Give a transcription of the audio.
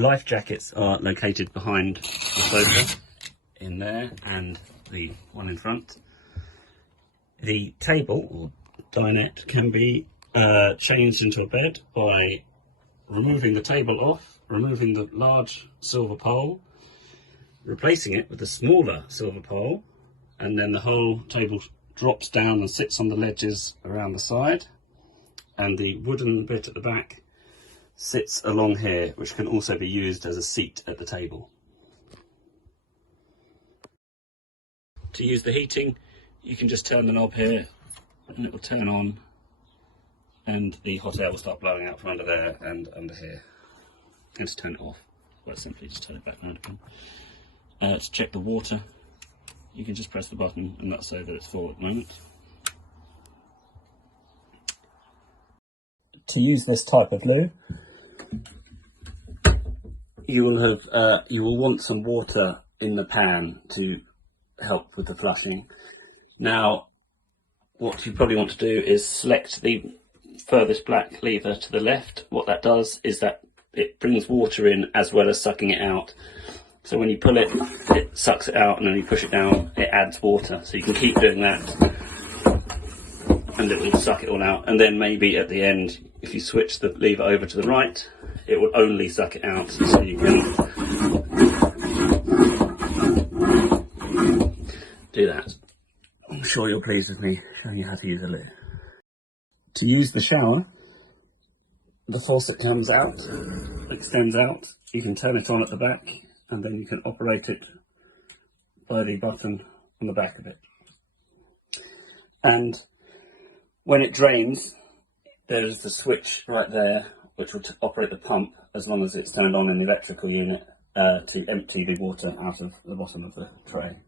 life jackets are located behind the sofa, in there, and the one in front. The table, or dinette, can be changed into a bed by removing the table off, removing the large silver pole, replacing it with a smaller silver pole, and then the whole table drops down and sits on the ledges around the side, and the wooden bit at the back sits along here, which can also be used as a seat at the table. To use the heating, you can just turn the knob here and it will turn on, and the hot air will start blowing out from under there and under here. And to turn it off, quite simply just turn it back around again. To check the water, you can just press the button and that's so that it's full at the moment. To use this type of loo, you will want some water in the pan to help with the flushing. Now, what you probably want to do is select the furthest black lever to the left. What that does is that it brings water in as well as sucking it out. So when you pull it, it sucks it out, and then you push it down, it adds water. So you can keep doing that, and it will suck it all out. And then maybe at the end, if you switch the lever over to the right, it will only suck it out. So you can do that. I'm sure you're pleased with me showing you how to use a loo. To use the shower, the faucet comes out, extends out. You can turn it on at the back, and then you can operate it by the button on the back of it. And when it drains, there's the switch right there, which will operate the pump as long as it's turned on in the electrical unit to empty the water out of the bottom of the tray.